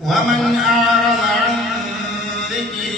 ومن أعرض عن ذكري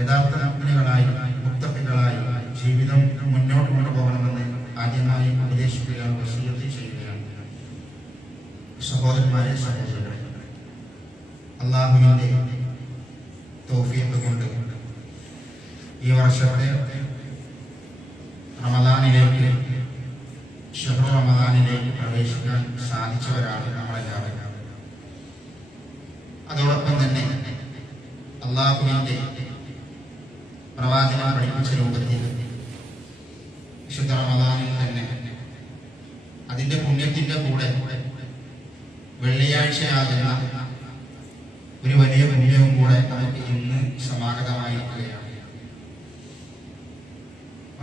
യഥാർത്ഥ കമ്പനികളായി മുക്തപ്പികളായി ജീവിതം മുന്നോട്ട് കൊണ്ടുപോകണമെന്ന് ആദ്യമായി ഉപദേശിക്കുകയാണ് വസീയത്ത് ചെയ്യുകയാണ്. സഹോദരന്മാരെ സഹോദരങ്ങളെ അള്ളാഹുവിന്റെ തോഫിയത്ത് കൊണ്ട് ഈ വർഷത്തെ റമദാനിലേക്ക് ഷഹ്റു റമദാനിലേക്ക് പ്രവേശിക്കാൻ സാധിച്ചവരാണ് നമ്മളെല്ലാവരും അതോടൊപ്പം തന്നെ അള്ളാഹുവിന്റെ പ്രവാചകൻ പഠിപ്പിച്ച രൂപത്തിൽ വിശുദ്ധ റമദാനിൽ തന്നെ അതിന്റെ പുണ്യത്തിന്റെ കൂടെ വെള്ളിയാഴ്ചയാകുന്ന ഒരു വലിയ പുണ്യവും കൂടെ നമുക്ക് ഇന്ന് സമാഗതമായിരിക്കുകയാണ്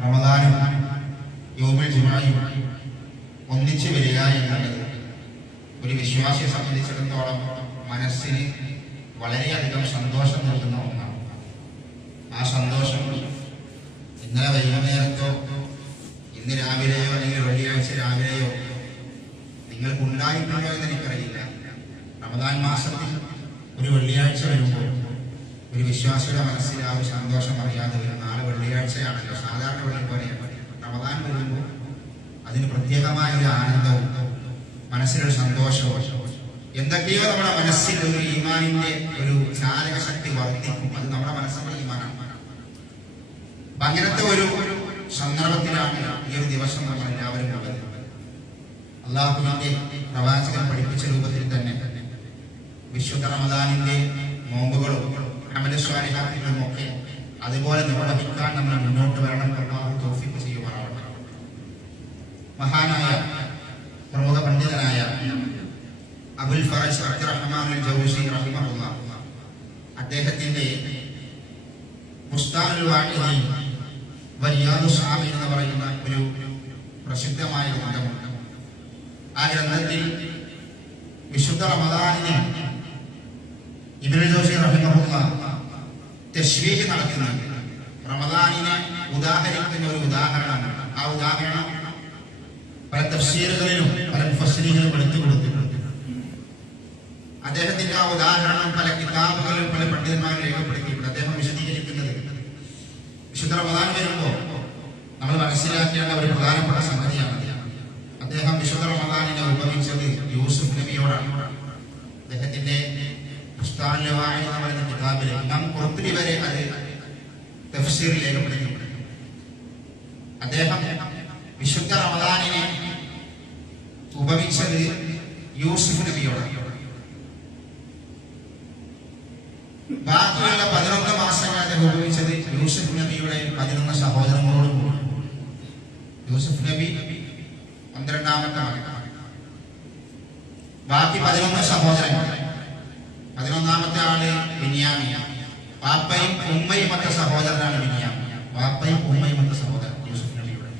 റമദാനും യോമിൽ ജുമായും ഒന്നിച്ചു വരിക എന്നുള്ളത് ഒരു വിശ്വാസിയെ സംബന്ധിച്ചിടത്തോളം മനസ്സിന് വളരെയധികം സന്തോഷം നൽകുന്ന ഒന്നാണ്. ആ സന്തോഷം ഇന്നലെ വൈകുന്നേരത്തോ ഇന്ന് രാവിലെയോ അല്ലെങ്കിൽ വെള്ളിയാഴ്ച രാവിലെയോ നിങ്ങൾക്ക് ഉണ്ടായിട്ടുണ്ടോ എന്ന് എനിക്കറിയില്ല റമദാൻ മാസത്തിൽ ഒരു വെള്ളിയാഴ്ച വരുമ്പോൾ ഒരു വിശ്വാസിയുടെ മനസ്സിൽ ആ ഒരു സന്തോഷം അറിയാതെ വരും നാളെ വെള്ളിയാഴ്ചയാണല്ലോ. സാധാരണ വെള്ളി പോലെ റമദാൻ വരുമ്പോൾ അതിന് പ്രത്യേകമായ ഒരു ആനന്ദവും മനസ്സിലൊരു സന്തോഷവും എന്തൊക്കെയോ നമ്മുടെ മനസ്സിൽ ഒരു ഈമാനിന്റെ ഒരു ചാലക ശക്തി വർദ്ധിക്കും. അത് നമ്മുടെ മനസ്സിന്റെ ഈമാനാണ്. അങ്ങനത്തെ ഒരു സന്ദർഭത്തിലാണ് ഈ ഒരു ദിവസം നമ്മൾ എല്ലാവരും അള്ളാഹുവിന്റെ പ്രവാചകൻ പഠിപ്പിച്ച രൂപത്തിൽ തന്നെ വിശുദ്ധ റമദാനിന്റെ നോമ്പുകളും അമലസ്വാരിഹാത്തിലും ഒക്കെ അതുപോലെ നിർവഹിക്കാൻ നമ്മൾ മുന്നോട്ട് വരണം. അള്ളാഹു തോഫിക്ക് ചെയ്യുമാറാവട്ടെ. മഹാനായ പ്രമുഖ പണ്ഡിതനായ അബുൽ ഫറജ് അബ്ദുറഹ്മാൻ ജൗസി റഹിമഹുല്ല. അദ്ദേഹത്തിന്റെ മുസ്താനുൽ വാഹിദി വരിയാദു സ്വാമി എന്ന് പറയുന്ന ഒരു പ്രസിദ്ധമായ ഗ്രന്ഥമുണ്ട്. ആ ഗ്രന്ഥത്തിൽ വിശുദ്ധ റമദാനിനെ ഇബ്നു ജോസി റഹിമഹുല്ല തശ്വീഹ് നടത്തുന്നുണ്ട് റമദാനിനെ ഉദാഹരിക്കുന്ന ഒരു ഉദാഹരണമാണ്. ആ ഉദാഹരണം പല തഫ്സീറുകളിലും പല മുഫസ്സിലുകളും എടുത്തു കൊടുത്തിട്ടുണ്ട് അദ്ദേഹത്തിന്റെ ആ ഉദാഹരണം പല കിതാബുകളും പല പണ്ഡിതന്മാരും രേഖപ്പെടുത്തിയിട്ടുണ്ട്. അദ്ദേഹം വിശദീകരിക്കുന്നത് വിശുദ്ധ റമദാൻ വരുമ്പോൾ നമ്മൾ മനസ്സിലാക്കേണ്ട ഒരു പ്രധാനപ്പെട്ട സംഗതിയാണ്. അദ്ദേഹം വിശുദ്ധ റമദാനിനെ ഉപയോഗിച്ചത് യൂസുഫ് നബിയോടാണ്. അദ്ദേഹത്തിന്റെ പറയുന്ന കിതാബിൽ നാം കുറത്തിരി വരെ അത് തഫ്സീറിൽ രേഖപ്പെടുത്തിയിട്ടുണ്ട്. അദ്ദേഹം വിശുദ്ധ റമദാനിനെ ഉപമിച്ചത് യൂസുഫ് നബിയോടാണ് ബാക്കിയുള്ള പതിനൊന്ന് മാസങ്ങൾ അദ്ദേഹം ഉപയോഗിച്ചത് യൂസുഫ് നബിയുടെ പതിനൊന്ന് സഹോദരങ്ങളോടും കൂടി യൂസുഫ് നബി മകൻ ബാക്കി പതിനൊന്ന് സഹോദരങ്ങൾ പതിനൊന്നാമത്തെ ആൾ ബിന്യാമിയ വാപ്പയും ഉമ്മയും മറ്റ സഹോദരനാണ് ബിന്യാമിയ വാപ്പയും ഉമ്മയും മറ്റ സഹോദരൻ യൂസുഫ് നബിയുടെ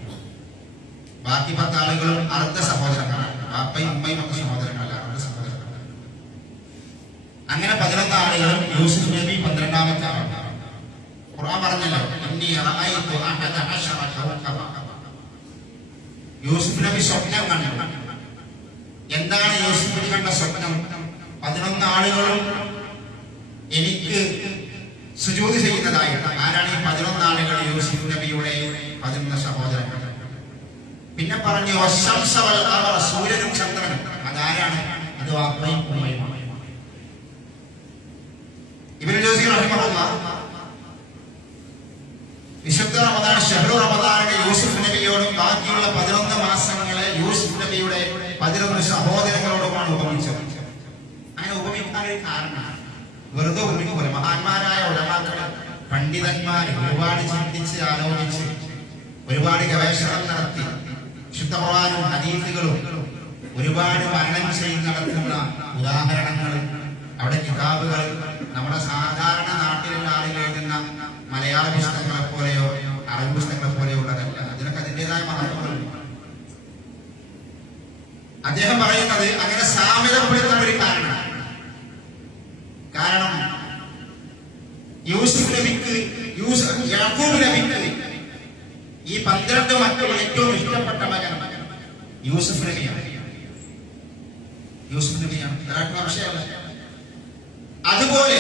ബാക്കി പത്താളുകളും അർദ്ധ സഹോദരങ്ങളാണ് വാപ്പയും ഉമ്മയും മറ്റ സഹോദരങ്ങളല്ല അർദ്ധ സഹോദരങ്ങളാണ് അങ്ങനെ പതിനൊന്ന് ആളുകളും യൂസുഫ് നബി പന്ത്രണ്ടാമത്തെ ആളാണ് ഖുർആൻ പറഞ്ഞല്ലോ ഇന്നി റഅയ്തു അഹദ അശറ കൗകബ യൂസുഫ് നബി സ്വപ്നം കണ്ടു എന്താണ് യൂസുഫ് നബി കണ്ട സ്വപ്നം പതിനൊന്ന് ആളുകളും എനിക്ക് സുജൂത് ചെയ്യുന്നതായി. ആരാണ് ഈ പതിനൊന്നാളുകൾ യൂസുഫ് നബിയുടെ പതിനൊന്ന് സഹോദരങ്ങൾ? പിന്നെ പറഞ്ഞു സൂര്യനും ചന്ദ്രനും. അതാരാണ്? അത് വാപ്പയും ഉമ്മയും ഇബ്നു ജൗസി റഹിമഹുല്ലാ വിശുദ്ധ റമദാൻ ഷഹ്റു റമദാനിന്റെ യൂസുഫ് നബിയോടും ബാക്കിയുള്ള പതിനൊന്ന് മാസം ഒരു കാരണമാണ് വെറുതെ ഉരുളിപ്പോലെ മഹാന്മാരായ ഉലമാക്കൾ പണ്ഡിതന്മാർ ഒരുപാട് ചിന്തിച്ച് ആലോചിച്ച് ഒരുപാട് ഗവേഷണം നടത്തി വിശുദ്ധമാനും അതീതികളും ഒരുപാട് മരണം ചെയ്ത് നടത്തുന്ന ഉദാഹരണങ്ങൾ അവിടെ കിതാബുകൾ നമ്മുടെ സാധാരണ നാട്ടിലുള്ള ആളുകൾ എഴുതുന്ന മലയാള പുസ്തകങ്ങളെ പോലെയോ അറബ് പുസ്തകങ്ങളെ പോലെയോ ഉള്ളതല്ല. അതിനൊക്കെ അതിന്റെതായ മഹത്വങ്ങളുണ്ട് അദ്ദേഹം പറയുന്നത് അങ്ങനെ സാമ്യതപ്പെടുത്താൻ ഒരു കാരണം. കാരണം യൂസുഫ് നബിക്ക് യൂസഫ് യാക്കൂബ് നബിക്ക് ഈ പന്ത്രണ്ട് മക്കൾ ഏറ്റവും ഇഷ്ടപ്പെട്ട മകൻ യൂസുഫ് നബിയാണ്. യൂസുഫ് നബിയാണ്. അതുപോലെ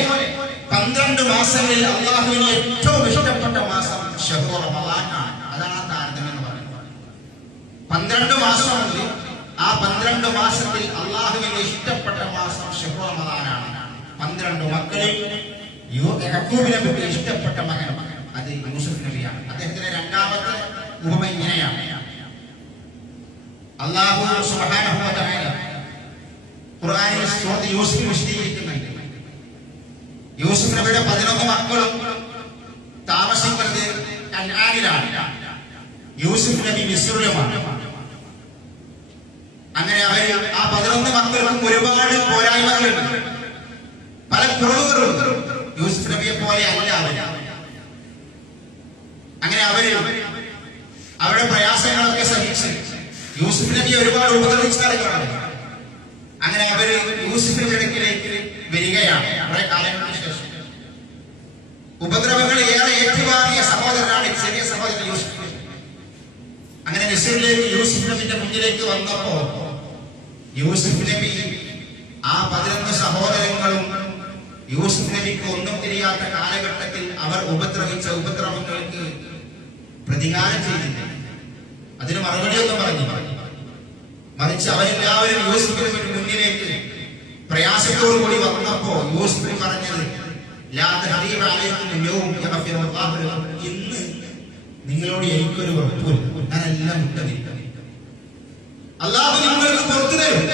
പന്ത്രണ്ട് മാസങ്ങളിൽ അള്ളാഹുവിന് ഏറ്റവും ഇഷ്ടപ്പെട്ട മാസം ഷഹു റമദാനാണ് അതാണ് താരതമ്യം എന്ന് പറയുന്നത്. പന്ത്രണ്ട് മാസമുണ്ട് ആ പന്ത്രണ്ട് മാസത്തിൽ അള്ളാഹുവിന് ഇഷ്ടപ്പെട്ട മാസം ഷഹു റമദാനാണ്. പന്ത്രണ്ട് മക്കളിൽ യൂ- യാക്കൂബ് ഇഷ്ടപ്പെട്ട മകൻ അത് യൂസഫ് നബിയാണ് അദ്ദേഹത്തിന്റെ രണ്ടാമത്തെ ഉപമ ഇങ്ങനെയാണ്. അള്ളാഹു ഖുർആനിൽ സൂറത്ത് യൂസുഫ് വിശദീകരിക്കുന്നുണ്ട്. യൂസഫ് നബിയുടെ പതിനൊന്ന് മക്കളും താമസിക്കുന്നത് കനാനിലാണ് യൂസഫ് നബി മിസ്രുലമാണ്. അങ്ങനെ അവർ ആ പതിനൊന്ന് മക്കൾക്കും ഒരുപാട് പോരായ്മകളുണ്ട്. പല കുറവുകളുണ്ട്. യൂസുഫ് നബിയെ പോലെ അല്ല അവർ. അങ്ങനെ അവർ അവരുടെ പ്രയാസങ്ങളൊക്കെ സഹിച്ച് യൂസുഫ് നബിയെ ഒരുപാട് ഉപദ്രവിച്ച ആളുകളാണ്. അങ്ങനെ അവർ യൂസുഫിന്റെ ഇടയ്ക്കിലേക്ക് വരികയാണ്. കുറെ കാലങ്ങൾക്ക് ശേഷം. ഉപദ്രവങ്ങൾ ഏറെ ഏറ്റുവാങ്ങിയ സഹോദരനാണ് ചെറിയ സഹോദരൻ യൂസുഫ് അങ്ങനെ നസീറിലേക്ക് യൂസുഫ് നബിന്റെ മുന്നിലേക്ക് വന്നപ്പോ യൂസുഫ് നബി ആ പതിനൊന്ന് സഹോദരങ്ങളും യൂസുഫ് നബിക്ക് ഒന്നും തിരിയാത്ത കാലഘട്ടത്തിൽ അവർ ഉപദ്രവിച്ച ഉപദ്രവങ്ങൾക്ക് പ്രതികാരം ചെയ്തില്ല. അതിന് മറുപടി ഒന്നും പറഞ്ഞു. മറിച്ച് അവരെല്ലാവരും യൂസുഫ് നബിയുടെ മുന്നിലേക്ക് പ്രയാസത്തോടു കൂടി വന്നപ്പോ യൂസുഫ് നബി പറഞ്ഞത്. ഇന്ന് നിങ്ങളോട് എനിക്കൊരു ഉറപ്പില്ല ഞാനെല്ലാം വിട്ടതില്ല അള്ളാഹു നിങ്ങൾക്ക് പുറത്തു തരും.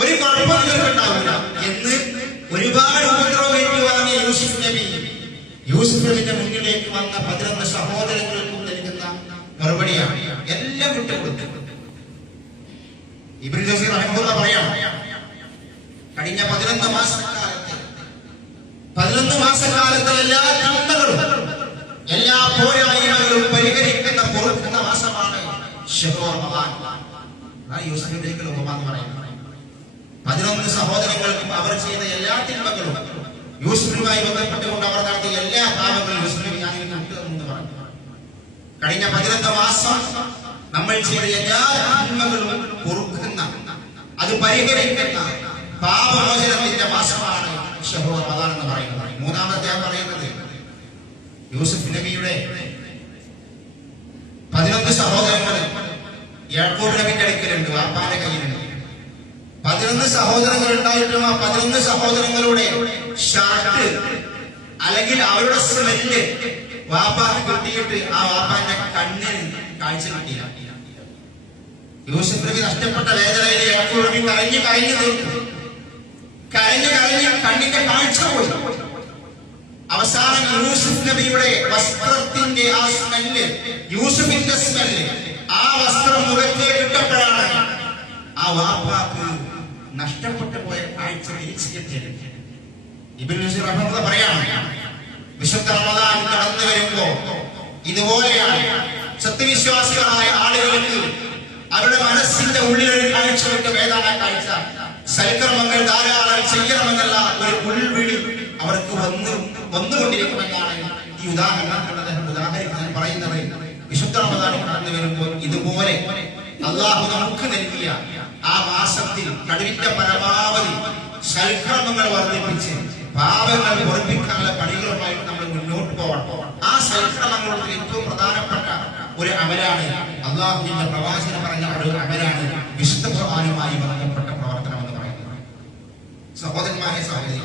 ഒരു കുഴപ്പം നിങ്ങൾക്കുണ്ടാവില്ല. എന്ന് ഒരുപാട് ഉപദ്രവം ഏറ്റുവാങ്ങിയ യൂസുഫ് നബി യൂസുഫ് നബിന്റെ മുന്നിലേക്ക് വന്ന പതിനൊന്ന് സഹോദരങ്ങൾക്കും നൽകുന്ന മറുപടിയാണ് എല്ലാം വിട്ടുകൊടുത്തു ഇബ്രാഹിം ജോസി റഹ്മുള്ള പറയാം കഴിഞ്ഞ പതിനൊന്ന് മാസക്കാലത്ത് പതിനൊന്ന് മാസക്കാലത്തെ എല്ലാ ചന്തകളും എല്ലാ പോരായ്മകളും പരിഹരിക്കുന്ന പൊറുക്കുന്ന മാസമാണ് ശഹ്റു റമദാൻ. അതാണ് യൂസുഫ് നബിക്കുള്ള ഉപമ എന്ന് പറയുന്നത് പതിനൊന്ന് സഹോദരങ്ങൾക്കും അവർ ചെയ്ത എല്ലാ തിന്മകളും യൂസുഫുമായി ബന്ധപ്പെട്ടുകൊണ്ട് അവർ നടത്തിയ എല്ലാ പാപങ്ങളും യൂസുഫിനെ ഞാൻ എന്ന് പറഞ്ഞു. കഴിഞ്ഞ പതിനൊന്ന് മാസം നമ്മൾ ചെയ്ത എല്ലാ ആത്മകളും പൊറുക്കുന്ന അത് പരിഹരിക്കുന്ന പാപമോചനത്തിന്റെ മാസമാണ് എന്ന് പറയുന്നത്. മൂന്നാമത്തെ ഞാൻ പറയുന്നത് യൂസുഫ് നബിയുടെ പതിനൊന്ന് സഹോദരങ്ങൾ എയർപോർട്ട് നബിന്റെ അടുക്കലുണ്ട് വാപ്പാന്റെ കയ്യിലുണ്ട്. പതിനൊന്ന് സഹോദരങ്ങൾ ഉണ്ടായിട്ടും ആ പതിനൊന്ന് സഹോദരങ്ങളുടെ ഷർട്ട് അല്ലെങ്കിൽ അവരുടെ സ്മെല്ല് വാപ്പാക്ക് കിട്ടിയിട്ട് ആ വാപ്പാന്റെ കണ്ണിന് കാഴ്ച കിട്ടിയില്ല. യൂസഫ് നബി നഷ്ടപ്പെട്ട വേദനയിലെ യാക്കൂബ് നബി കരഞ്ഞു കരഞ്ഞു തീർന്നു കരഞ്ഞു കരഞ്ഞ് കണ്ണിന്റെ കാഴ്ച പോയി. അവസാനം യൂസുഫ് നബിയുടെ വസ്ത്രത്തിന്റെ ആ സ്മെല്ല് യൂസുഫിന്റെ സ്മെല്ല് ആ വസ്ത്രം മുഖത്തേക്ക് ഇട്ടപ്പോഴാണ് ആ വാപ്പാക്ക് നഷ്ടപ്പെട്ടു പോയ കാഴ്ച തിരിച്ചു കിട്ടിയത് പറയാണ് വിശുദ്ധ റമദാൻ കടന്നു വരുമ്പോ ഇതുപോലെയാണ് സത്യവിശ്വാസികളായ ആളുകൾക്ക് അവരുടെ മനസ്സിന്റെ ഉള്ളിലൊരു കാഴ്ച വിട്ട്. വേദന കാഴ്ച? സൽക്രമങ്ങൾ ധാരാളം ചെയ്യണമെന്നുള്ള ഒരു ഉൾവിളി അവർക്ക് വന്നു വന്നുകൊണ്ടിരിക്കുമെന്നാണ് ഈ ഉദാഹരണം ഉദാഹരിക്കാൻ പറയുന്നത്. വിശുദ്ധ റമദാൻ കടന്നു വരുമ്പോൾ ഇതുപോലെ അള്ളാഹു നമുക്ക് നൽകിയ ആ മാസത്തിൽ കഴിവിന്റെ പരമാവധി സൽക്രമങ്ങൾ വർദ്ധിപ്പിച്ച് പാപങ്ങൾ പൊറിപ്പിക്കാനുള്ള പണികളുമായിട്ട് നമ്മൾ മുന്നോട്ട് പോകണം. ആ സൽക്രമങ്ങളുടെ ഏറ്റവും പ്രധാനപ്പെട്ട ഒരു അമലാണ് അള്ളാഹുവിന്റെ പ്രവാചന പറഞ്ഞ ഒരു അമലാണ് വിശുദ്ധ ഭഗവാനുമായി ബന്ധപ്പെട്ട പ്രവർത്തനം എന്ന് പറയുന്നത്. സഹോദരന്മാരെ സഹോദരി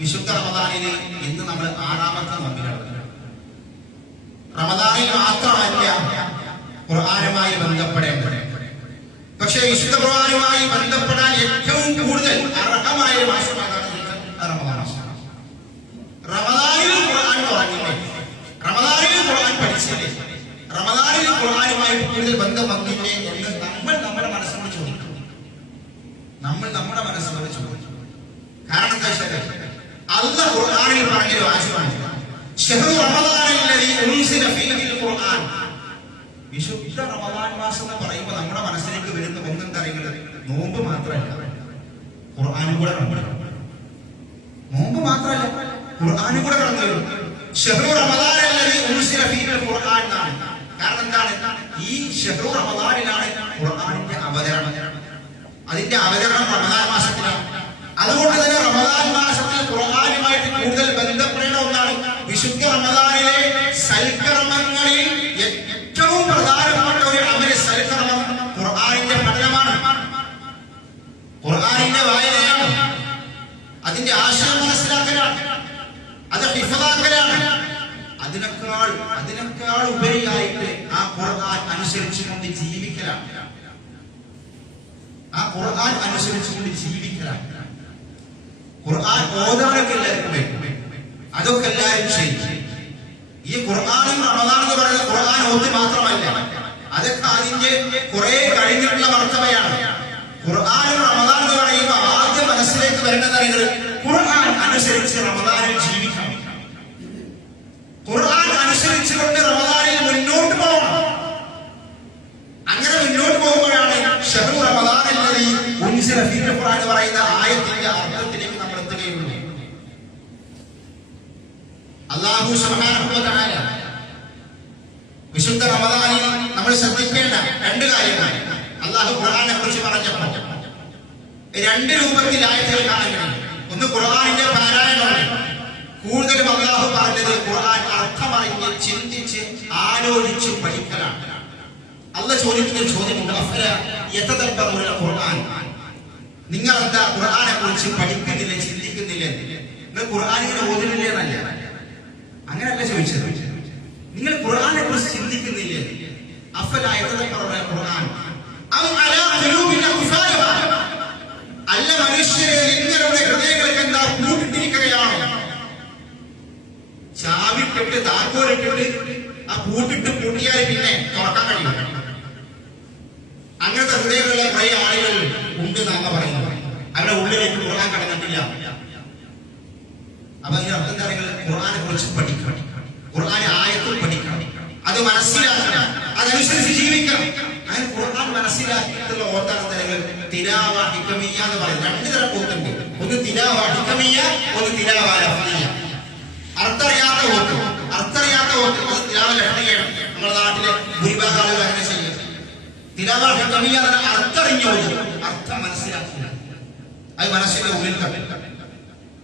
വിശുദ്ധ റമദാനിന് ഇന്ന് നമ്മൾ ആറാമത്തെ നോമ്പിലാണ് റമദാനിൽ മാത്രമല്ല ഖുർആാനുമായി ബന്ധപ്പെടേണ്ടത്. പക്ഷേ വിശുദ്ധ ഭഗവാനുമായി ബന്ധപ്പെടാൻ ഏറ്റവും കൂടുതൽ അർഹമായ മാസമാണ് റമദാനിൽ ഖുർആൻ തുടങ്ങില്ലേ റമദാനിൽ ഖുർആൻ പഠിച്ചില്ലേ? റമദാനിൽ ഖുർആനുമായി കൂടുതൽ ബന്ധമാക്കില്ലേ എന്ന് നമ്മൾ നമ്മുടെ മനസ്സിനോട് ചോദിക്കും. നമ്മൾ നമ്മുടെ മനസ്സിനോട് ചോദിക്കും. കാരണം എന്താ വെച്ചാൽ അല്ല ഖുർആനിൽ പറഞ്ഞൊരു ആശയമാണ്. ഷെഹ്റു റമദാനില്ലതി ഉൻസില ഖുർആൻ. വിശുദ്ധ റമദാൻ മാസം എന്ന് പറയുമ്പോൾ നമ്മുടെ മനസ്സിലേക്ക് വരുന്ന ഒന്നെന്താ അറിയുന്നത് നോമ്പ് മാത്രമല്ല. ഖുർആാനും കൂടെ നോമ്പ് മാത്രമല്ല. ഖുർആനും കൂടെ കടന്നു വരും. ഷഹ്റു റമദാനില്ലദീ ഉൻസില ഫീഹിൽ ഖുർആൻ എന്നാണ്. കാരണം എന്താണ്? ഈ ഷഹ്റു റമദാനിലാണ് ഖുർആനിന്റെ അവതരണം. അതിന്റെ അവതരണം റമദാൻ മാസത്തിലാണ്. അതുകൊണ്ട് തന്നെ റമദാൻ മാസത്തിൽ ഖുർആനുമായിട്ട് കൂടുതൽ ബന്ധപ്പെടേണ്ട ഒന്നാണ് വിശുദ്ധ റമദാനിലെ സൽക്കർമ്മങ്ങളിൽ ഏറ്റവും പ്രധാനപ്പെട്ട ഒരു അമല സൽക്കർമ്മം ഖുർആനിന്റെ പഠനമാണ്. ഖുർആനിന്റെ വായനയാണ്. അതിന്റെ ആശയം അത് ഹിഫദാക്കലാണ് അതിനേക്കാൾ അതിനേക്കാൾ ഉപരിയായിട്ട് ആ ഖുർആൻ അനുസരിച്ചുകൊണ്ട് ജീവിക്കലാണ്. ആ ഖുർആൻ അനുസരിച്ചുകൊണ്ട് ജീവിക്കലാണ്. ഖുർആൻ ഓതാനൊക്കെ എല്ലാവർക്കും അതൊക്കെ എല്ലാവരും ചെയ്യും. ഈ ഖുർആാനും റമദാൻ എന്ന് പറയുന്നത് ഖുർആൻ ഓതി മാത്രമല്ല അതൊക്കെ അതിന്റെ കുറെ കഴിഞ്ഞിട്ടുള്ള വർത്തമയാണ് ഖുർആാനും റമദാൻ എന്ന് പറയുമ്പോൾ ആദ്യം മനസ്സിലേക്ക് വരേണ്ടത് ഖുർആൻ അനുസരിച്ച് ജീവിക്കണം ഖുർആൻ അനുസരിച്ചുകൊണ്ട് റമദാനിൽ മുന്നോട്ട് പോകണം അങ്ങനെ മുന്നോട്ട് പോകുമ്പോഴാണ് ഷഹു റമദാൻ എന്നത് ഉൻസില ഫീഹിൽ ഖുർആൻ പറയുന്ന ആയത്തിന്റെ അർത്ഥത്തിലേക്ക് നമ്മൾ എത്തുകയുള്ളൂ. അല്ലാഹു സുബ്ഹാനഹു തആല വിശുദ്ധ റമദാനിൽ നമ്മൾ ശ്രദ്ധിക്കേണ്ട രണ്ട് കാര്യങ്ങൾ. അല്ലാഹു ഖുർആനെ കുറിച്ച് പറഞ്ഞപ്പോൾ രണ്ട് രൂപത്തിൽ ആയത്തുകൾ കാണാൻ ഒന്ന് ഖുർആനിന്റെ പാരായണമാണ്. കൂടുതലും അല്ലാഹു ആലോചിച്ച് പഠിക്കലാണ് അല്ല ചോദിക്കുന്ന ഒരു ചോദ്യമുണ്ട് അഫല യതദബ്ബറുന ഖുർആൻ? നിങ്ങൾ എന്താ ഖുർആനെ കുറിച്ച് പഠിക്കുന്നില്ല ചിന്തിക്കുന്നില്ല? നിങ്ങൾ ഖുർആൻ ഇങ്ങനെ ഓതുന്നില്ല എന്നല്ല. അങ്ങനെയല്ല ചോദിച്ചത്. നിങ്ങൾ ഖുർആനെ കുറിച്ച് ചിന്തിക്കുന്നില്ല? അഫല യതദബ്ബറുന ഖുർആൻ? അല്ല മനുഷ്യരെ നിങ്ങളുടെ ഹൃദയങ്ങൾക്ക് എന്താ കൂട്ടിട്ടിരിക്കുകയാണോ ചാവിട്ടിട്ട് താക്കോലിട്ടിട്ട് ആ കൂട്ടിട്ട് പൂട്ടിയാൽ പിന്നെ തുറക്കാൻ കഴിയും അങ്ങനത്തെ ഹൃദയങ്ങളിലെ കുറെ ആളുകൾ ഉണ്ട് എന്നാണ് പറയുന്നത്. അവരുടെ ഉള്ളിലേക്ക് ഖുർആൻ കടന്നിട്ടില്ല. അപ്പൊ അതിന്റെ അർത്ഥം എന്താ പറയുക? കുറിച്ച് പഠിക്കണം. ഖുർആനെ ആയത്തിൽ പഠിക്കണം. അത് മനസ്സിലാക്കണം. അതനുസരിച്ച് ജീവിക്കണം. അങ്ങനെ ഖുർആൻ മനസ്സിലാക്കിയിട്ടുള്ള ഓത്താണ് തരങ്ങൾ തിലാവ ഹിക്കമിയ എന്ന് പറയും രണ്ട് തരം ഓത്തുണ്ട് ഒന്ന് തിരാവ ഹിക്കമിയ ഒന്ന് തിരാവ അർത്ഥറിയാത്ത ഓത്ത് അർത്ഥറിയാത്ത ഓത്ത് അത് തിലാവ നമ്മുടെ നാട്ടിലെ ഭൂരിഭാഗം ആളുകൾ അങ്ങനെ ചെയ്യും തിലാവ ഹിക്കമിയ എന്ന് പറഞ്ഞാൽ അർത്ഥറിഞ്ഞ അർത്ഥം മനസ്സിലാക്കുക. അത് മനസ്സിന്റെ ഉള്ളിൽ തട്ടും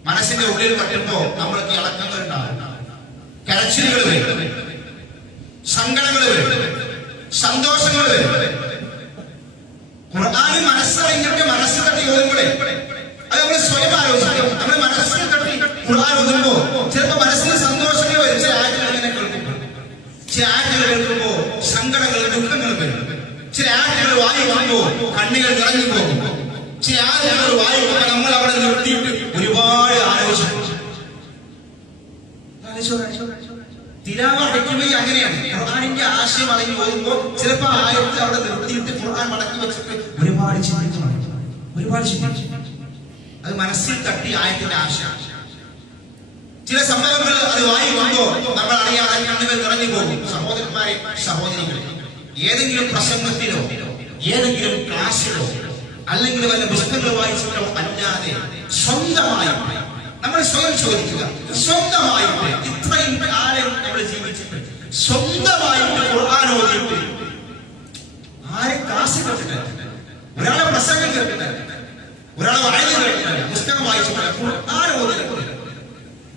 മനസ്സിന്റെ ഉള്ളിൽ തട്ടുമ്പോ നമ്മൾക്ക് ഇളക്കങ്ങൾ ഉണ്ടാകും. കരച്ചിലുകൾ വരും. സങ്കടങ്ങൾ വരും. സന്തോഷങ്ങൾ വരും. ഖുർആാന് മനസ്സറിഞ്ഞിട്ട് മനസ്സ് തട്ടി ഓതുമ്പോഴേ അത് നമ്മൾ സ്വയം ആലോചിക്കും നമ്മൾ മനസ്സിൽ തട്ടി ഖുർആൻ ഓതുമ്പോ ചിലപ്പോ മനസ്സിന് സന്തോഷങ്ങൾ വരും ചില ആറ്റുകൾ ഇങ്ങനെ കേൾക്കുമ്പോ ചില ആറ്റുകൾ കേൾക്കുമ്പോ സങ്കടങ്ങൾ ദുഃഖങ്ങൾ വരും ചില ആറ്റുകൾ വായി വന്നപ്പോ കണ്ണുകൾ നിറഞ്ഞു പോകും ചില ആ വായി വന്നപ്പോ നമ്മൾ അവിടെ നിർത്തിയിട്ട് ഒരുപാട് ആലോചിക്കും തിലാവ ഹെക്മി അങ്ങനെയാണ്. ഖുർആാനിന്റെ ആശയം അറിഞ്ഞു പോകുമ്പോൾ ചിലപ്പോൾ ആയത്തിൽ അവിടെ നിർത്തിയിട്ട് ഖുർആൻ മടക്കി വെച്ചിട്ട് ഒരുപാട് ചിന്തിക്കണം ഒരുപാട് ചിന്തിക്കും അത് മനസ്സിൽ തട്ടി ആയത്തിന്റെ ആശയം ചില സംഭവങ്ങൾ അത് വായിക്കുമ്പോ നമ്മൾ അറിയാതെ കണ്ണുകൾ നിറഞ്ഞു പോകും സഹോദരന്മാരെ സഹോദരികളെ ഏതെങ്കിലും പ്രസംഗത്തിലോ ഏതെങ്കിലും ക്ലാസ്സിലോ അല്ലെങ്കിൽ വല്ല പുസ്തകങ്ങൾ വായിച്ചിട്ടോ അല്ലാതെ സ്വന്തമായി നമ്മൾ സ്വയം ചോദിക്കുക. സ്വന്തമായിട്ട് ഇത്രയും കാലം നമ്മൾ ജീവിച്ചിട്ട് സ്വന്തമായിട്ട് ഖുർആൻ ഓതിയിട്ട് ആരെ ക്ലാസ് കേട്ടിട്ട് ഒരാളെ പ്രസംഗം കേട്ടിട്ട്? ഒരാളെ വായന കേട്ടിട്ട്? പുസ്തകം വായിച്ചിട്ട്? ഖുർആൻ ഓതിയിട്ട്?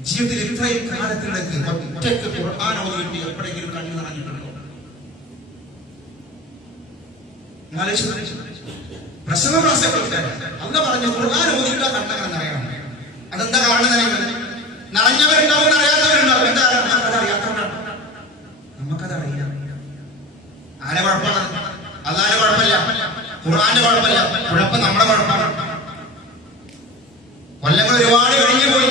ജീവിതത്തിൽ ഇത്രയും കാലത്തിലേക്ക് ഒറ്റയ്ക്ക് ഖുർആൻ ഓതിയിട്ട് എപ്പോഴെങ്കിലും കണ്ണു നിറഞ്ഞിട്ടുണ്ടോ? പ്രസംഗ പ്രസംഗം അന്ന് പറഞ്ഞു ഖുർആൻ ഓതിയിട്ട് കണ്ണങ്ങനെ നിറയണം. അതെന്താ കാരണം നിറയുന്നത് നിറഞ്ഞവരുണ്ടാവും അറിയാത്തവരുണ്ടാവും. എന്താ? നമുക്കത് നമുക്കത് അറിയാം ആരെ കുഴപ്പമാണ് അതാരെ കുഴപ്പമില്ല. ഖുർആന്റെ കുഴപ്പമില്ല. കുഴപ്പം നമ്മുടെ കുഴപ്പമാണ്. കൊല്ലങ്ങൾ ഒരുപാട് കഴിഞ്ഞു പോയി.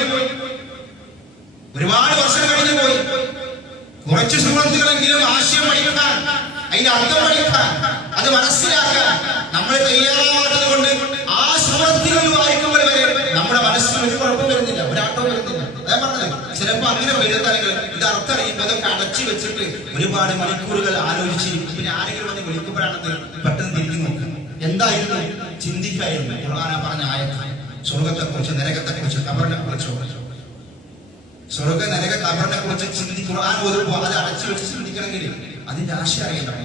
ഒരുപാട് വർഷം കഴിഞ്ഞു പോയി. കുറച്ച് സുഹൃത്തുക്കളെങ്കിലും ആശയം പഠിക്കാൻ. അതിന്റെ അർത്ഥം പഠിക്കാൻ. അത് മനസ്സിലാക്കാൻ നമ്മൾ തയ്യാറാകാത്തത് കൊണ്ട് ആ സൂറത്തുകൾ വായിക്കുമ്പോൾ വരെ നമ്മുടെ മനസ്സിൽ ഒരു കുഴപ്പം വരുന്നില്ല ഒരാട്ടം വരുന്നില്ല. അതാ പറഞ്ഞത്. ചിലപ്പോൾ അങ്ങനെ വരുത്താണെങ്കിൽ ഇത് അർത്ഥറിയുമ്പോൾ അതൊക്കെ അടച്ചു വെച്ചിട്ട് ഒരുപാട് മണിക്കൂറുകൾ ആലോചിച്ച് പിന്നെ ആരെങ്കിലും വന്ന് വിളിക്കുമ്പോഴാണത് പെട്ടെന്ന് തിരിഞ്ഞു നോക്കുക. എന്തായിരുന്നു? ചിന്തിക്കായിരുന്നു. ഖുർആന പറഞ്ഞ ആയത്ത്. സ്വർഗത്തെ കുറിച്ച് നരകത്തെ കുറിച്ച് കബറിനെ കുറിച്ച് സ്വർഗ നരക കബറിനെ കുറിച്ച് ചിന്തി ഖുർആൻ ഓതുമ്പോൾ അത് അടച്ചു വെച്ച് ചിന്തിക്കണമെങ്കിൽ അതിന്റെ ആശയം അറിയണം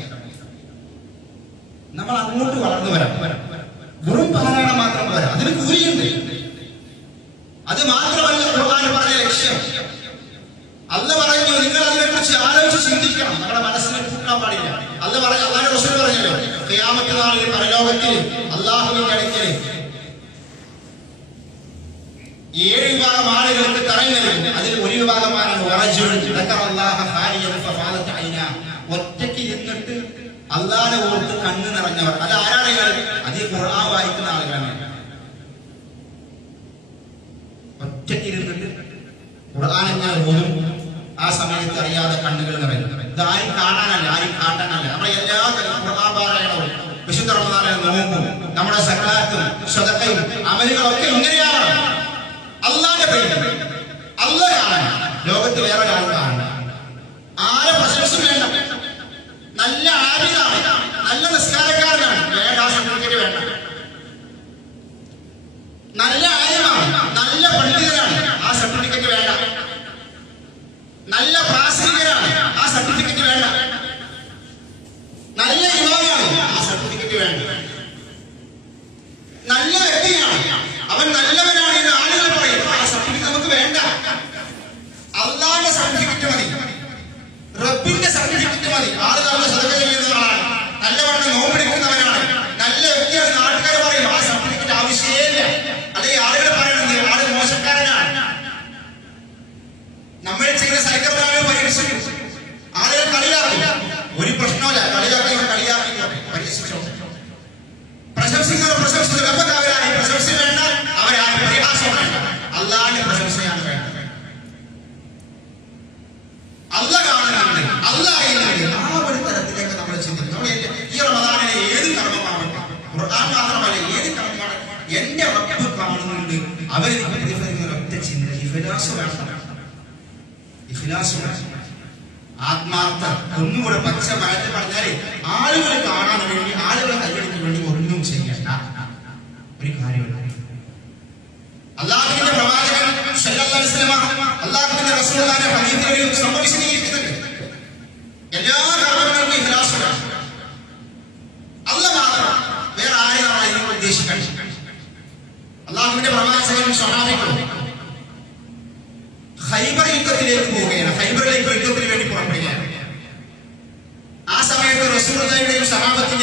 നമ്മൾ അങ്ങോട്ട് വളർന്നു വരാം. വെറും പാരായണം മാത്രം പോരാ. അതിന് കൂലിയുണ്ട്. അത് മാത്രമല്ല ഖുർആൻ പറഞ്ഞ ലക്ഷ്യം. അല്ല പറയുന്നു നിങ്ങൾ അതിനെക്കുറിച്ച് ആലോചിച്ച് ചിന്തിക്കണം. നമ്മുടെ മനസ്സിനെ കൂട്ടാൻ പാടില്ല. അല്ല പറഞ്ഞു അള്ളാഹ് റസൂൽ പറഞ്ഞല്ലോ ഖിയാമത്ത് നാളിൽ പരലോകത്തിൽ അള്ളാഹുവിന്റെ അടുക്കൽ ഏഴ് വിഭാഗം ആളുകൾക്ക് തറയിൽ നൽകും. അതിൽ ഒരു വിഭാഗമാണ് വറജുൽ. ദക്കറ അല്ലാഹ അള്ളാഹനെ ഓർത്ത് കണ്ണ് നിറഞ്ഞവർ. അത് ആരാണ് ഇവർ അത് ഈ ഖുർആൻ വായിക്കുന്ന ആളുകളാണ്. ഒറ്റയ്ക്ക് ഇരുന്നിട്ട് ഖുർആൻ ഇങ്ങനെ ഓതും? ആ സമയത്ത് അറിയാതെ കണ്ണുകൾ നിറയും. ഇത് ആരും കാണാനല്ല ആരും കാട്ടാനല്ല. നമ്മുടെ എല്ലാ ഖുർആൻ പാരായണവും വിശുദ്ധ റമദാനെ നോമ്പും നമ്മുടെ സക്കാത്തും സ്വതക്കയും അമലുകളൊക്കെ ഇങ്ങനെയാണ്. അള്ളാന്റെ പേര് അല്ല കാണാൻ ലോകത്ത് വേറെ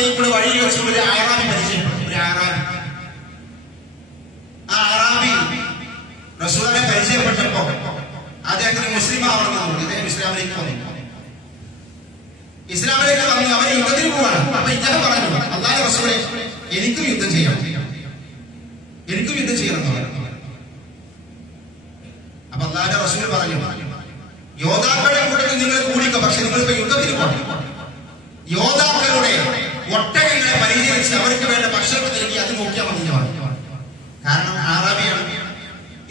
സഹാബത്തിന്റെയും വഴി വെച്ചുള്ള വെച്ച് ഒരു പരിചയപ്പെട്ടു ഒരു ആറാബി ആ അറാബി റസൂലിനെ പരിചയപ്പെട്ടപ്പോ അദ്ദേഹത്തിന് മുസ്ലിം ആവണം തോന്നി അദ്ദേഹം ഇസ്ലാമിലേക്ക് വന്നു ഇസ്ലാമിലേക്ക് വന്നു അവൻ യുദ്ധത്തിന് പോവാണ് അപ്പൊ ഇദ്ദേഹം പറഞ്ഞു അള്ളാഹ് റസൂലെ എനിക്കും യുദ്ധം ചെയ്യണം എനിക്കും യുദ്ധം ചെയ്യണം എന്ന് പറഞ്ഞു. അപ്പൊ അള്ളാഹിന്റെ റസൂൽ പറഞ്ഞു യോദ്ധാക്കളുടെ കൂട്ടത്തിൽ നിങ്ങൾ കൂടിക്കോ പക്ഷെ നിങ്ങൾ ഇപ്പൊ യുദ്ധത്തിന് പോകണം യോദ്ധാക്കളുടെ ഒട്ടകങ്ങളെ പരിചരിച്ച് അവർക്ക് വേണ്ട ഭക്ഷണം നൽകി അത് നോക്കിയാൽ മതി എന്ന് പറഞ്ഞു കാരണം ആറാബിയാണ്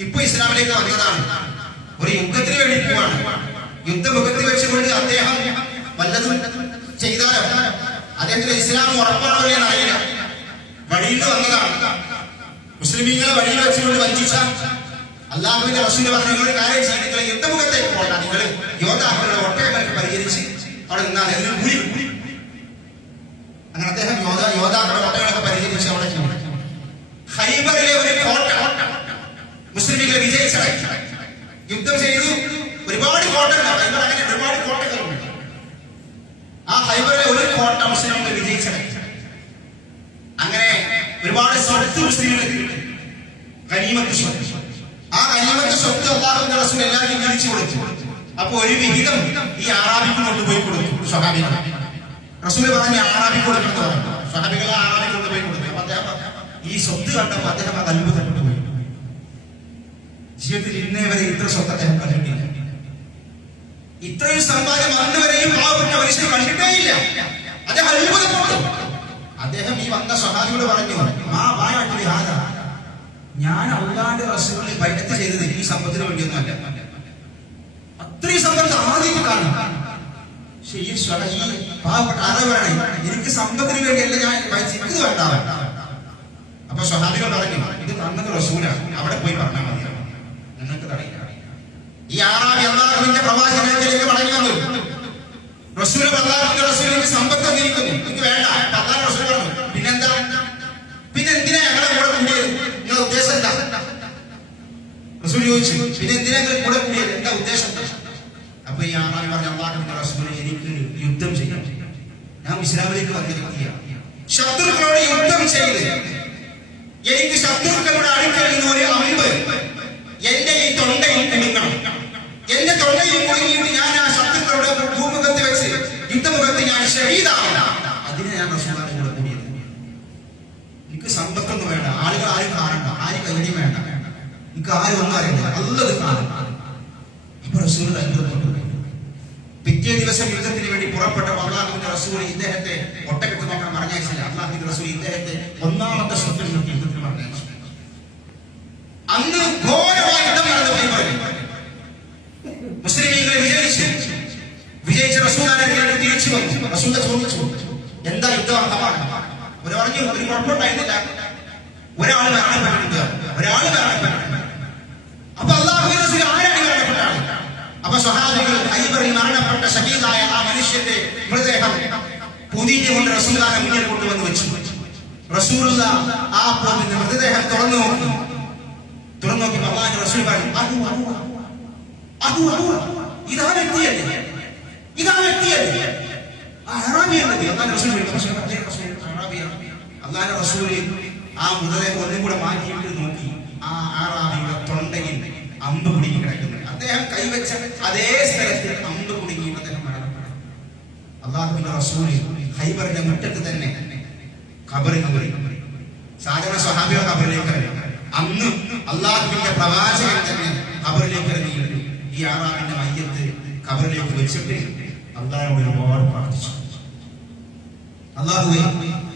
ഇപ്പൊ ഇസ്ലാമിലേക്ക് വന്നതാണ് ഒരു യുദ്ധത്തിന് വേണ്ടി പോവാണ് യുദ്ധമുഖത്ത് വെച്ചുകൊണ്ട് അദ്ദേഹം വല്ലതും ചെയ്താലോ അദ്ദേഹത്തിന് ഇസ്ലാം ഉറപ്പാണോ എന്ന് അറിയില്ല വഴിയിൽ നിന്ന് വന്നതാണ് മുസ്ലിമീങ്ങളെ വഴിയിൽ വെച്ചുകൊണ്ട് വഞ്ചിച്ച അള്ളാഹുവിന്റെ റസൂൽ പറഞ്ഞു നിങ്ങളുടെ കാര്യം ചെയ്ത് നിങ്ങൾ യുദ്ധമുഖത്തേക്ക് പോകണ്ട നിങ്ങൾ യോദ്ധാക്കളുടെ ഒട്ടകങ്ങൾക്ക് പരിഹരിച്ച് അവിടെ നിന്നാണ് എല്ലാം കൂലി അങ്ങനെ അദ്ദേഹം യോധ യോദ്ധാക്കളുടെ ഒട്ടകളൊക്കെ പരിഹരിച്ച് അവിടെ ഹൈബറിലെ ഒരു കോട്ട മുസ്ലിമുകൾ വിജയിച്ച യുദ്ധം ചെയ്തു. ഒരുപാട് കോട്ടകൾ ഹൈബർ അങ്ങനെ ഒരുപാട് കോട്ടകളുണ്ട് ആ ഹൈബറിലെ ഒരു കോട്ട മുസ്ലിമികൾ വിജയിച്ച അങ്ങനെ ഒരുപാട് സ്വത്ത് മുസ്ലിമുകൾ ഗനീമത്ത് സ്വത്ത്. ആ കനീമത്ത് സ്വത്ത് അള്ളാഹുവിന്റെ റസൂൽ എല്ലാവർക്കും വിരിച്ചു കൊടുത്തു. അപ്പൊ ഒരു വിഹിതം ഈ ആറാബിക്ക് കൊണ്ടുപോയി കൊടുക്കും സ്വഹാബികൾ റസൂൽ പറഞ്ഞ ആറാബിക്ക് കൊടുക്കണം പറഞ്ഞു സ്വഹാബികൾ ആറാബിക്ക് കൊണ്ടുപോയി കൊടുത്തു. അപ്പൊ അദ്ദേഹം ഈ സ്വത്ത് കണ്ടപ്പോ അദ്ദേഹം അത് അത്ഭുതപ്പെട്ടു പോയി. ജീവിതത്തിൽ ഇന്നേ വരെ ഇത്ര സ്വത്ത് അദ്ദേഹം കണ്ടിട്ടില്ല. ഇത്രയും സമ്പാദ്യം അന്നുവരെയും പാവപ്പെട്ട മനുഷ്യർ കണ്ടിട്ടേ ഇല്ല അദ്ദേഹം അത്ഭുതപ്പെട്ടു അദ്ദേഹം ഈ വന്ന സ്വഹാബിയോട് പറഞ്ഞു ആ വായാട്ടിൽ ഹാജ ഞാൻ അള്ളാന്റെ റസൂലിനെ ബൈഅത്ത് ചെയ്തത് ഈ സമ്പത്തിന് വേണ്ടിയൊന്നുമല്ല. സമ്പത്ത് ആദ്യം കാണും. പക്ഷെ ഈ സ്വല ഈ പാവപ്പെട്ട ആരെ പറയണേ എനിക്ക് സമ്പത്തിന് വേണ്ടിയല്ല ഞാൻ ഇത് വേണ്ട അപ്പൊ സ്വഹാബികൾ പറഞ്ഞു ഇത് തന്നത് റസൂലാണ്. അവിടെ പോയി പറഞ്ഞാൽ മതി. നിങ്ങൾക്ക് തടയില്ല ഈ ആറാം അള്ളാഹുവിന്റെ പ്രവാചകനിലേക്ക് മടങ്ങി വന്നു. റസൂൽ അള്ളാഹുവിന്റെ റസൂൽ എനിക്ക് സമ്പത്ത് തന്നിരിക്കുന്നു. എനിക്ക് വേണ്ട. അപ്പൊ റസൂൽ പറഞ്ഞു. പിന്നെന്താ? പിന്നെ എന്തിനാ ഞങ്ങളെ കൂടെ കൂടിയത്? നിങ്ങളുടെ ഉദ്ദേശം എന്താ? റസൂൽ ചോദിച്ചു പിന്നെ എന്തിനാ കൂടെ കൂടിയത്? എന്താ ഉദ്ദേശം? അപ്പൊ ഈ ആറാം പറഞ്ഞ അള്ളാഹുവിന്റെ എനിക്ക് യുദ്ധം ചെയ്യണം. ഞാൻ ഇസ്ലാമിലേക്ക് വന്നിരിക്കുകയാണ് ശത്രുക്കളോട് യുദ്ധം ചെയ്ത് എനിക്ക് ശത്രുക്കളുടെ അടുക്കൽ നിന്ന് ഒരു അമ്പ് എന്റെ ഈ തൊണ്ടയിൽ കുടുങ്ങണം എന്റെ തൊണ്ടയിൽ കുടുങ്ങിയിട്ട് ഞാൻ ആ ശത്രുക്കളുടെ ഭൂമുഖത്ത് വെച്ച് യുദ്ധമുഖത്ത് ഞാൻ ഷഹീദാവണം അതിനെ ഞാൻ റസൂലിന്റെ കൂടെ കൂടിയത്. എനിക്ക് സമ്പത്തൊന്നും വേണ്ട. ആളുകൾ ആരും കാണണ്ട. ആരും കഴിഞ്ഞു വേണ്ട. എനിക്ക് ആരും ഒന്നും അറിയില്ല. നല്ലത് കാണും. അപ്പൊ റസൂൽ അത്ഭുതപ്പെട്ടു പിറ്റേ ദിവസം യുദ്ധത്തിന് വേണ്ടി പുറപ്പെട്ട അള്ളാഹുവിന്റെ റസൂൽ ഇദ്ദേഹത്തെ ഒട്ടകത്ത് നോക്കാൻ പറഞ്ഞയച്ചില്ല. അള്ളാഹുവിന്റെ റസൂൽ ഇദ്ദേഹത്തെ ഒന്നാമത്തെ സ്വത്തിൽ യുദ്ധത്തിന് പറഞ്ഞയച്ചു. അന്ന് ഘോരമായ യുദ്ധം നടന്നു പോയി മുസ്ലിമീങ്ങൾ വിജയിച്ചു വിജയിച്ച റസൂലാനെ തിരിച്ചു വന്നു റസൂല ചോദിച്ചു എന്താ യുദ്ധം അർത്ഥമാണ് ഒരു പറഞ്ഞു ഒരു കുഴപ്പമുണ്ടായിരുന്നില്ല ഒരാൾ മരണപ്പെട്ടിട്ടുണ്ട് ഒരാൾ മരണപ്പെട്ടിട്ടുണ്ട് അപ്പൊ അള്ളാഹുവിന്റെ റസൂൽ ആരാണ് മരണപ്പെട്ട ആൾ അപ്പൊ സ്വഹാബികൾ ഹൈബറിൽ മരണപ്പെട്ട ഷഹീദായ ആ മനുഷ്യന്റെ മൃതദേഹം പുതിഞ്ഞുകൊണ്ട് റസൂലാനെ മുന്നിൽ കൊണ്ടുവന്ന് വെച്ചു റസൂലുള്ള ആ പിന്നെ മൃതദേഹം തുറന്നു നോക്കി തുറന്നു നോക്കി അള്ളാഹു റസൂൽ പറഞ്ഞു അഹു അഹു അഹു അഹു ഇതാ വ്യക്തിയല്ലേ അറാബിയല്ലേ അള്ളാഹു റസൂൽ പറഞ്ഞു. പക്ഷേ അതേ റസൂൽ ആ മൃതദേഹം ഒന്നും കൂടെ മാറ്റിയിട്ട് നോക്കി. ആ ആറാബിയുടെ തൊണ്ടയിൽ അമ്പ് കുടുങ്ങി കിടക്കുന്നത് അദ്ദേഹം കൈവച്ച അതേ സ്ഥലത്ത് അമ്പ് കുടുങ്ങി അദ്ദേഹം മരണപ്പെട്ടു അള്ളാഹുവിന്റെ റസൂൽ ഹൈബറിന്റെ മുറ്റത്ത് തന്നെ ഖബറിൽ പോയി സാധാരണ സ്വഹാബിയുടെ ഖബറിലേക്ക് ഇറങ്ങി. അന്ന് അള്ളാഹുവിന്റെ പ്രവാചകൻ തന്നെ ഖബറിലേക്ക് ഇറങ്ങിയിരുന്നു ഈ ആറാമിന്റെ മയ്യത്ത് ഖബറിലേക്ക് വെച്ചിട്ട് അള്ളാഹുവിനോട് ഒരുപാട് പ്രാർത്ഥിച്ചു. അള്ളാഹുവെ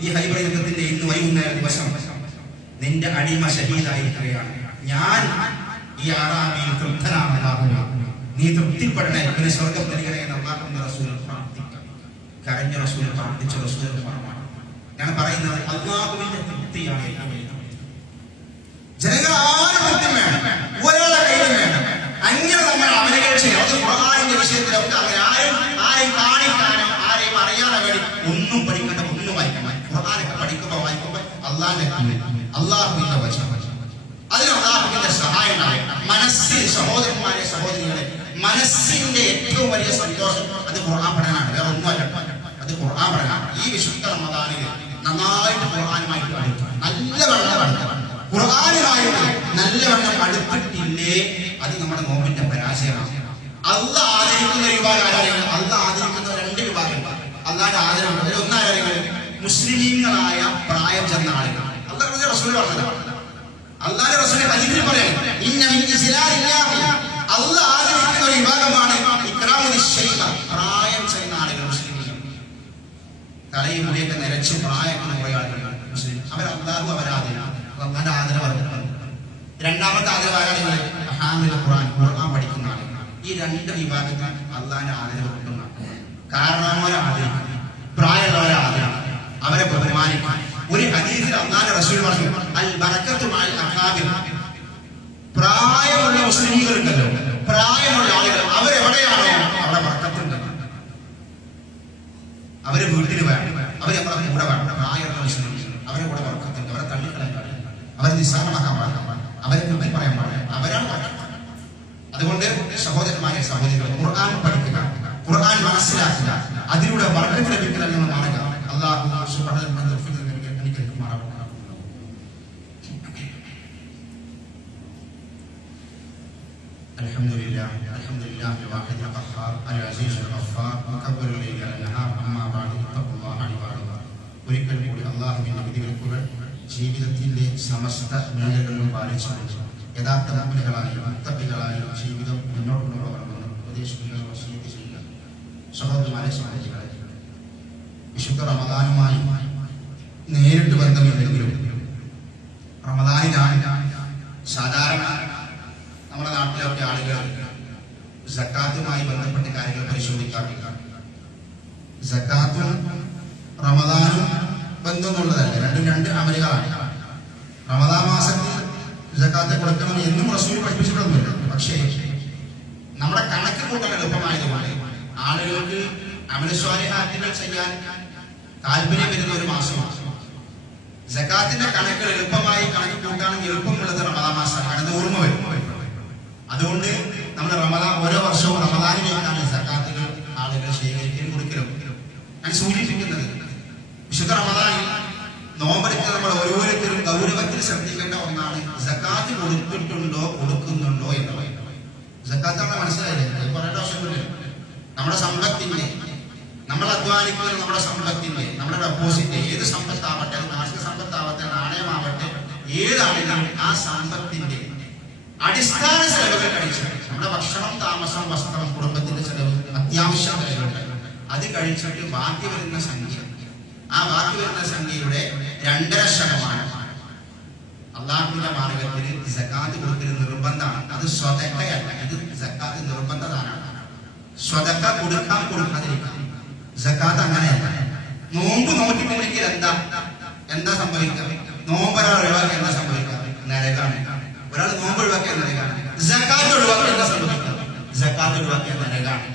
ഈ ഹൈബർ യുദ്ധത്തിന്റെ ഇന്ന് വൈകുന്നേര ദിവസം നിന്റെ അടിമ ഷഹീദായിരിക്കുകയാണ് ഞാൻ ഈ ആറാമിയിൽ തൃപ്തനാണ് അല്ലാഹുവേ. നീ തൃപ്തിപ്പെടണേ. ഇവന് സ്വർഗം നൽകണേ എന്ന് അള്ളാഹുവിന്റെ റസൂൽ പ്രാർത്ഥിക്കാം കരഞ്ഞ റസൂൽ പ്രാർത്ഥിച്ച റസൂൽ ഞാൻ പറയുന്നത് അള്ളാഹുവിന്റെ തൃപ്തിയാണ് ഏറ്റവും ജനങ്ങൾ ആരും വേണം ഒരാളെ കയ്യിലും വേണം അങ്ങനെ നമ്മൾ അവനകേക്ഷ അത് ഖുർആനിന്റെ വിഷയത്തിലൊക്കെ അങ്ങനെ ആരും ആരെയും കാണിക്കാനോ ആരെയും അറിയാനോ വേണ്ടി ഒന്നും പഠിക്കേണ്ട ഒന്നും വായിക്കണം ഖുർആനൊക്കെ പഠിക്കുമ്പോൾ വായിക്കുമ്പോൾ അള്ളാന്റെ അള്ളാഹുവിന്റെ വചനം അതിന് അള്ളാഹുവിന്റെ സഹായം മനസ്സിൽ സഹോദരന്മാരെ സഹോദരികളെ മനസ്സിന്റെ ഏറ്റവും വലിയ സന്തോഷം അത് ഖുർആൻ പഠനമാണ്. വേറെ ഒന്നുമല്ല. അത് ഖുർആൻ പഠനമാണ്. ഈ വിശുദ്ധ റമദാനിൽ നന്നായിട്ട് ഖുർആനുമായിട്ട് നല്ല വെള്ളം അടുത്തു ഖുർആനുമായിട്ട് വെള്ളം അടുത്തിട്ടില്ലേ അത് നമ്മുടെ നോമ്പിന്റെ പരാജയമാണ്. അല്ല ആദരിക്കുന്ന ഒരു വിഭാഗം ആരാധനകൾ അല്ല ആദരിക്കുന്ന രണ്ട് വിഭാഗം അല്ലാതെ ആദരവുണ്ട്. അതിൽ ഒന്നാരാധനകൾ മുസ്ലിമീങ്ങളായ പ്രായം ചെന്ന ആളുകൾ. അല്ലാതെ റസൂൽ പറഞ്ഞതാണ് അല്ലാതെ റസൂൽ പരിധി പറയാം ഇന്ന മിൻ അല്ല ആദരിക്കുന്ന ഒരു വിഭാഗമാണ് ഇക്രാമുൽ ശൈഖ പ്രായം ചെയ്യുന്ന ആളുകൾ മുസ്ലിം തലയും മുടിയൊക്കെ നിരച്ച് പ്രായമാണ് കുറെ ആളുകൾ മുസ്ലിം. അവർ അള്ളാഹു അവരാധന. അള്ളാന്റെ അവർക്ക് രണ്ടാമത്തെ ആദരവ് ആരാണ് ഖുർആൻ ഖുർആൻ പഠിക്കുന്ന ആളുകൾ. ഈ രണ്ട് വിഭാഗത്തിൽ അള്ളാന്റെ ആദരവ് കിട്ടുന്ന കാരണവരെ ആദരിക്കും പ്രായമുള്ളവരെ ആദരിക്കും അവരെ ബഹുമാനിക്കും ഒരു ഹദീസിൽ അള്ളാന്റെ റസൂൽ പറഞ്ഞു അൽ ബറക്കത്തു മഅൽ അഖാബിർ പ്രായമുള്ള മുസ്ലിമുകൾ ഉണ്ടല്ലോ. പ്രായമുള്ള ആളുകൾ അവരെവിടെയാണോ الحمد لله الواحد القهار العزيز الغفار مكبر الليل على النهار أما بعد اتقوا الله عباد الله ഒരിക്കൽ കൂടി അള്ളാഹുവിന്റെ വിധിവിലക്കുകൾ ജീവിതത്തിന്റെ സമസ്ത മേഖലകളിലും പാലിച്ചുകൊണ്ട് യഥാർത്ഥ മുമ്പിലുകളായി മുത്തപ്പികളായി ജീവിതം മുന്നോട്ട് കൊണ്ടുപോകണമെന്ന് ഉപദേശിക്കുക വസീയത്ത് ചെയ്യുക സഹോദരന്മാരെ സഹോദരികളെ വിശുദ്ധ റമദാനുമായി നേരിട്ട് ബന്ധമില്ലെങ്കിലും റമദാനിലാണ് സാധാരണ നമ്മുടെ നാട്ടിലൊക്കെ ആളുകൾ സക്കാത്തുമായി പരിശോധിക്കാം. സക്കാത്തും റമദാനും ബന്ധമുള്ളതല്ല. രണ്ടും രണ്ട് അമലുകളാണ്. റമദാ മാസത്തിൽ സക്കാത്ത് കൊടുക്കണം എന്നും റസൂൽ പഠിപ്പിച്ചിട്ടൊന്നുമില്ല. പക്ഷേ നമ്മുടെ കണക്ക് കൂട്ടാൻ എളുപ്പമായതുമാണ് ആളുകൾക്ക് അമലസ്വാലിഹാറ്റുകൾ ചെയ്യാൻ താല്പര്യം വരുന്ന ഒരു മാസമാണ്. സക്കാത്തിന്റെ കണക്കുകൾ എളുപ്പമായി കണക്ക് കൂട്ടാൻ എളുപ്പമുള്ളത് റമദാ മാസമാണ്. അത് ഓർമ്മ വരും. അതുകൊണ്ട് നമ്മൾ റമദാൻ ഓരോ വർഷവും റമദാനിലേക്കാണ് സക്കാത്തുകൾ ആളുകൾ ശേഖരിക്കാൻ കൊടുക്കലും. ഞാൻ സൂചിപ്പിക്കുന്നത് വിശുദ്ധ റമദാനിൽ നോമ്പെടുക്കുന്ന നമ്മൾ ഓരോരുത്തരും ഗൗരവത്തിൽ ശ്രദ്ധിക്കേണ്ട ഒന്നാണ് സക്കാത്ത് കൊടുത്തിട്ടുണ്ടോ കൊടുക്കുന്നുണ്ടോ എന്ന് പറയുന്നത് സക്കാത്ത് നമ്മളെ മനസ്സിലായില്ലേ? പറയേണ്ട ആവശ്യമില്ല. നമ്മുടെ സമ്പത്തിന്റെ നമ്മൾ അധ്വാനിക്കുന്ന നമ്മുടെ സമ്പത്തിന്റെ നമ്മുടെ ഡെപ്പോസിറ്റ് ഏത് സമ്പത്താവട്ടെ നാശിക സമ്പത്താവട്ടെ നാണയമാവട്ടെ ഏതാണെങ്കിലും ആ സമ്പത്തിന്റെ അടിസ്ഥാന ചെലവുകൾ കഴിച്ചു നമ്മുടെ ഭക്ഷണം താമസം വസ്ത്രം കുടുംബത്തിന്റെ ചെലവ് അത്യാവശ്യ അത് കഴിച്ചിട്ട് ബാക്കി വരുന്ന സംഖ്യ. ആ ബാക്കി വരുന്ന സംഖ്യയുടെ രണ്ടര ശതമാനം. അള്ളാഹുവിന്റെ മാർഗത്തിൽ ജക്കാത്ത് കൊടുക്കൽ നിർബന്ധമാണ്. അത് സ്വതക്കയല്ല. ഇത് ജക്കാത്ത് നിർബന്ധതാണ് സ്വതക്ക കൊടുക്കാൻ കൊടുക്കാതിരിക്കാം ജക്കാത്ത് അങ്ങനെയല്ല. നോമ്പ് നോക്കി നോക്കിയാൽ എന്താ? എന്താ സംഭവിക്കുക? നോമ്പൊരാൾ ഒഴിവാക്കി എന്താ സംഭവിക്കുക? നരകാണ് ഒരാൾ നോമ്പ് ഒഴിവാക്കിയ നരകാണ് സക്കാത്ത് ഒഴിവാക്കി എന്താ സംഭവിക്കുക സക്കാത്ത് ഒഴിവാക്കിയ നരകാണ്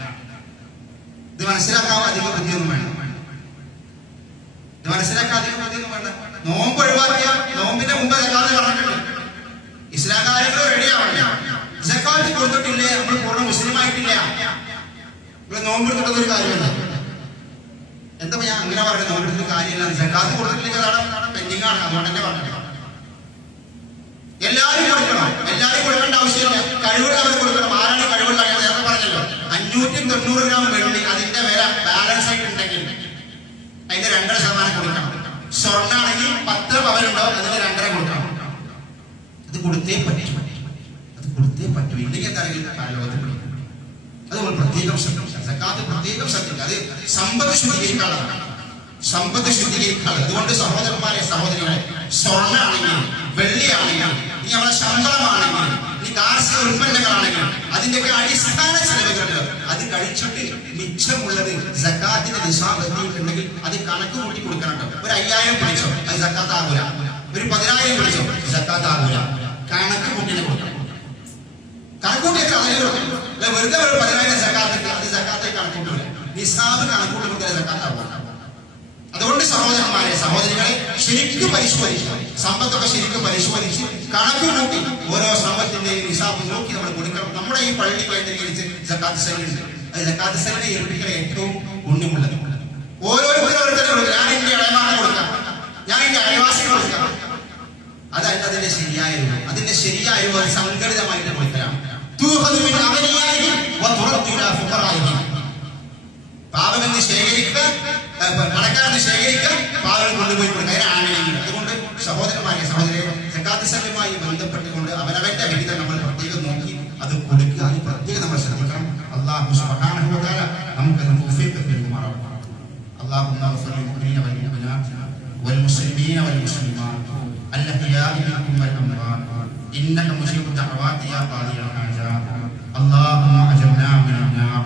ഇത് മനസ്സിലാക്കാൻ അധികം ബുദ്ധിയൊന്നും വേണം ഇത് മനസ്സിലാക്കാൻ അധികം ബുദ്ധിയൊന്നും വേണ്ട. നോമ്പ് ഒഴിവാക്കിയ നോമ്പിന്റെ മുമ്പ് സക്കാത്ത് പറഞ്ഞിട്ടുണ്ട് ഇസ്ലാം കാര്യങ്ങൾ റെഡിയാവണ്ട സക്കാത്ത് കൊടുത്തിട്ടില്ലേ? നമ്മൾ പൂർണ മുസ്ലിം ആയിട്ടില്ല. ഇവിടെ നോമ്പ് എടുത്തിട്ടത് ഒരു കാര്യമല്ല. എന്താ ഞാൻ അങ്ങനെ പറയുന്നത് നോമ്പ് എടുത്തിട്ട് കാര്യമില്ല. സക്കാത്ത് കൊടുത്തിട്ടില്ലെങ്കിൽ അതാണ് പെൻഡിങ് ആണ്. അതുകൊണ്ട് തന്നെ പറഞ്ഞത്. എല്ലാവരും കൊടുക്കണം. എല്ലാവരും കൊടുക്കേണ്ട ആവശ്യമില്ല. കഴിവുള്ളവർ കൊടുക്കണം ആരാണ് കഴിവുള്ള ഞാൻ നേരത്തെ പറഞ്ഞല്ലോ അഞ്ഞൂറ്റി തൊണ്ണൂറ് ഗ്രാം വെള്ളി അതിന്റെ വില ബാലൻസ് ആയിട്ട് ഉണ്ടെങ്കിൽ അതിന്റെ രണ്ടര ശതമാനം കൊടുക്കണം. സ്വർണാണെങ്കിൽ പത്ത് ഉണ്ടാവും അതിന് രണ്ടര കൊടുക്കണം. അത് കൊടുത്തേ പറ്റും. അത് കൊടുത്തേ പറ്റും. ഇല്ലെങ്കിൽ എന്തായാലും ലോകത്തിൽ അതുപോലെ പ്രത്യേകം സക്കാത്ത് പ്രത്യേകം ശ്രദ്ധിക്കുക അത് സമ്പത്ത് ശുദ്ധീകരിക്കാനുള്ളതാണ്. സമ്പത്ത് ശുദ്ധീകരിക്കാനുള്ളത്. അതുകൊണ്ട് സഹോദരന്മാരെ സഹോദരികളെ സ്വർണാണെങ്കിൽ വെള്ളിയാണെങ്കിൽ ഇനി ശമ്പളമാണെങ്കിൽ കാർഷിക ഉൽപ്പന്നങ്ങളാണെങ്കിൽ അതിന്റെയൊക്കെ അടിസ്ഥാന ചെലവുകളുണ്ട്. അത് കഴിച്ചിട്ട് മിച്ചമുള്ളത് സക്കാത്തിന്റെ നിസാബ് അത് കണക്ക് കൂട്ടി കൊടുക്കണം ഒരു അയ്യായിരം പിടിച്ചോ അത് സക്കാത്ത് ആകൂല. ഒരു പതിനായിരം പിടിച്ചോ സക്കാത്ത് ആകൂല. കണക്ക് കൂട്ടിനെ കൊടുക്കണം. കണക്ക് അതിന് കൊടുക്കണം. അല്ല വെറുതെ ഒരു പതിനായിരം സക്കാത്ത് അത് സക്കാത്തെ കണക്കൂട്ടില്ല നിസാബ് കണക്കൂട്ടുമ്പോൾ സക്കാത്താവുക അതുകൊണ്ട് സഹോദരന്മാരെ സഹോദരികളെ ശരിക്കും പരിശോധിക്കുക സമ്പത്തൊക്കെ ശരിക്കും പരിശോധിച്ച് കണക്ക് കൂട്ടി ഓരോ സമ്പത്തിന്റെയും നിസാബ് നോക്കി നമ്മൾ കൊടുക്കണം. നമ്മുടെ ഈ പള്ളി കേന്ദ്രീകരിച്ച് സക്കാത്ത് സൈനുണ്ട് അത് സക്കാത്ത് സൈനെ ഏൽപ്പിക്കുന്ന ഏറ്റവും പുണ്യമുള്ളത് ഓരോരുത്തരോരുത്തരും ഞാൻ എന്റെ ഇടമാനം കൊടുക്കാം. ഞാൻ എന്റെ അയൽവാസികൾ കൊടുക്കാം. അതല്ല അതിന്റെ ശരിയായ രൂപം. അതിന്റെ ശരിയായ രൂപം സംഘടിതമായിട്ട് കൊടുക്കണം. തൂഹദു മിൻ അഗ്നിയായിഹിം വതുറദ്ദു ഇലാ ഫുഖറായിഹിം. പാവമെന്ന് ശേഖരിക്കുക ഏ, കടക്കാരെന്ന് ശേഖരിക്കുക പാവം കൊണ്ടുപോയി കൊടുക്കുക അതിന് ആണെങ്കിലും അതുകൊണ്ട് സഹോദരന്മാരെ സഹോദരരെ സക്കാത്ത് സല്യമായി ബന്ധപ്പെട്ടുകൊണ്ട് അവനവന്റെ വിഹിതം നമ്മൾ പ്രത്യേകം നോക്കി അത് കൊടുക്കുക അത് പ്രത്യേകം നമ്മൾ ശ്രദ്ധിക്കണം അള്ളാഹു സുബ്ഹാനഹു വ തആല നമുക്ക് തൗഫീഖ് നൽകുമാറാവട്ടെ اللهم اغفر للمؤمنين والمؤمنات والمسلمين والمسلمات الاحياء منهم والاموات انك مجيب الدعوات يا قاضي الحاجات اللهم اجرنا من النار